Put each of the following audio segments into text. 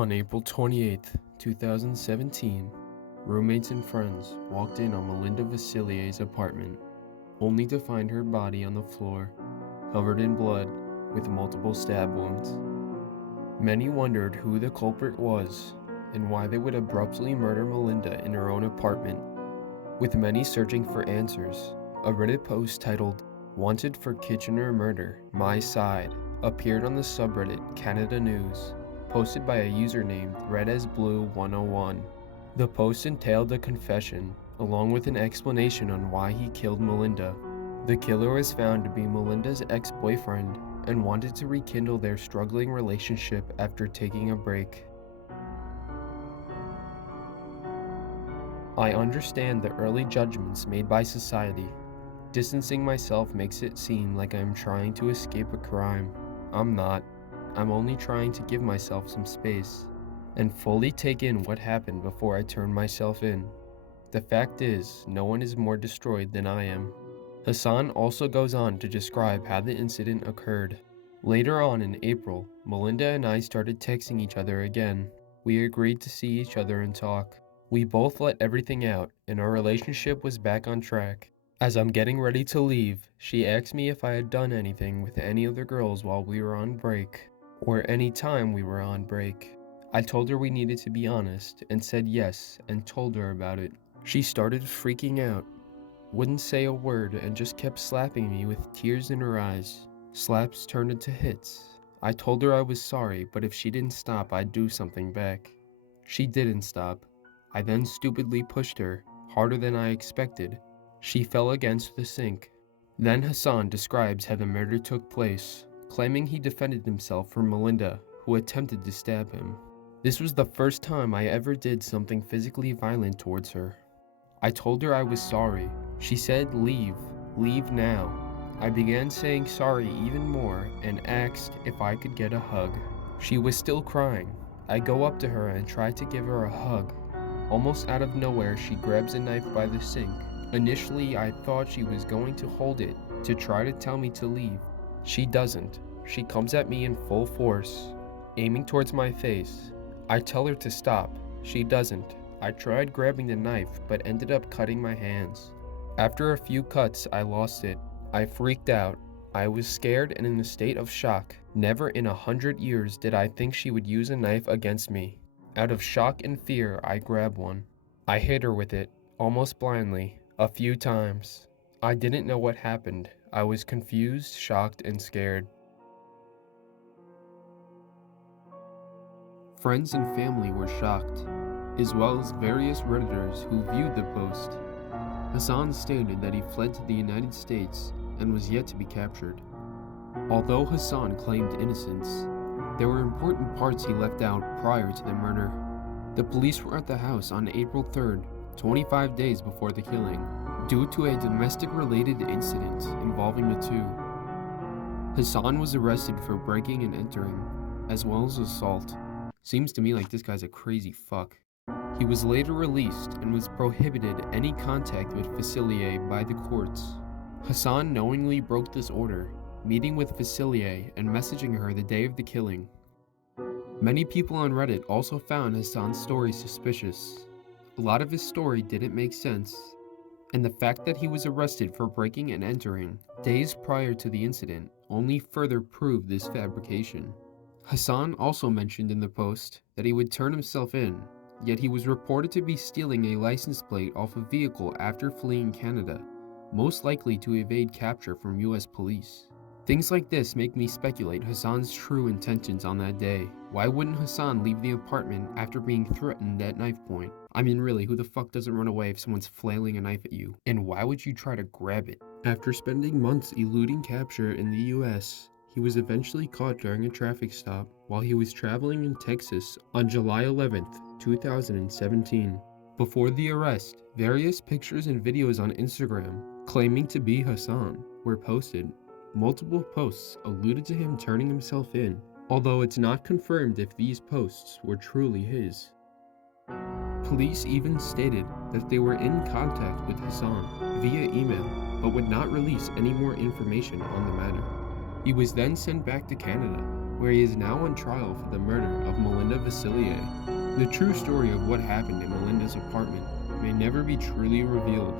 On April 28th, 2017, roommates and friends walked in on Melinda Vasilier's apartment, only to find her body on the floor, covered in blood with multiple stab wounds. Many wondered who the culprit was and why they would abruptly murder Melinda in her own apartment. With many searching for answers, a Reddit post titled "Wanted for Kitchener Murder, My Side" appeared on the subreddit Canada News, posted by a user named RedAsBlue101. The post entailed a confession, along with an explanation on why he killed Melinda. The killer was found to be Melinda's ex-boyfriend and wanted to rekindle their struggling relationship after taking a break. I understand the early judgments made by society. Distancing myself makes it seem like I'm trying to escape a crime. I'm not. I'm only trying to give myself some space and fully take in what happened before I turn myself in. The fact is, no one is more destroyed than I am. Hasan also goes on to describe how the incident occurred. Later on in April, Melinda and I started texting each other again. We agreed to see each other and talk. We both let everything out, and our relationship was back on track. As I'm getting ready to leave, she asked me if I had done anything with any other girls while we were on break, or any time we were on break. I told her we needed to be honest, and said yes, and told her about it. She started freaking out, wouldn't say a word, and just kept slapping me with tears in her eyes. Slaps turned into hits. I told her I was sorry, but if she didn't stop, I'd do something back. She didn't stop. I then stupidly pushed her, harder than I expected. She fell against the sink. Then Hasan describes how the murder took place, claiming he defended himself from Melinda, who attempted to stab him. This was the first time I ever did something physically violent towards her. I told her I was sorry. She said, leave now. I began saying sorry even more and asked if I could get a hug. She was still crying. I go up to her and try to give her a hug. Almost out of nowhere, she grabs a knife by the sink. Initially, I thought she was going to hold it to try to tell me to leave. She doesn't. She comes at me in full force, aiming towards my face. I tell her to stop. She doesn't. I tried grabbing the knife, but ended up cutting my hands. After a few cuts, I lost it. I freaked out. I was scared and in a state of shock. Never in 100 years did I think she would use a knife against me. Out of shock and fear, I grabbed one. I hit her with it, almost blindly, a few times. I didn't know what happened. I was confused, shocked, and scared. Friends and family were shocked, as well as various Redditors who viewed the post. Hasan stated that he fled to the United States and was yet to be captured. Although Hasan claimed innocence, there were important parts he left out prior to the murder. The police were at the house on April 3rd, 25 days before the killing, due to a domestic-related incident involving the two. Hasan was arrested for breaking and entering, as well as assault. Seems to me like this guy's a crazy fuck. He was later released and was prohibited any contact with Vasilier by the courts. Hasan knowingly broke this order, meeting with Vasilier and messaging her the day of the killing. Many people on Reddit also found Hasan's story suspicious. A lot of his story didn't make sense, and the fact that he was arrested for breaking and entering days prior to the incident only further proved this fabrication. Hasan also mentioned in the post that he would turn himself in, yet he was reported to be stealing a license plate off a vehicle after fleeing Canada, most likely to evade capture from US police. Things like this make me speculate Hasan's true intentions on that day. Why wouldn't Hasan leave the apartment after being threatened at knife point? I mean, really, who the fuck doesn't run away if someone's flailing a knife at you? And why would you try to grab it? After spending months eluding capture in the US, he was eventually caught during a traffic stop while he was traveling in Texas on July 11th, 2017. Before the arrest, various pictures and videos on Instagram claiming to be Hasan were posted. Multiple posts alluded to him turning himself in, although it's not confirmed if these posts were truly his. Police even stated that they were in contact with Hasan via email, but would not release any more information on the matter. He was then sent back to Canada. where he is now on trial for the murder of Melinda Vasilier. The true story of what happened in Melinda's apartment may never be truly revealed.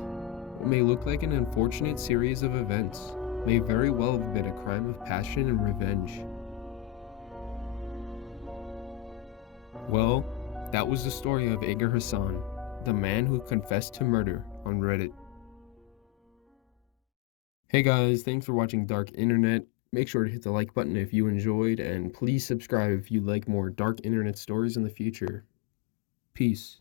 What may look like an unfortunate series of events may very well have been a crime of passion and revenge. Well, that was the story of Ager Hasan, the man who confessed to murder on Reddit. Hey guys, thanks for watching Dark Internet. Make sure to hit the like button if you enjoyed, and please subscribe if you'd like more Dark Internet stories in the future. Peace.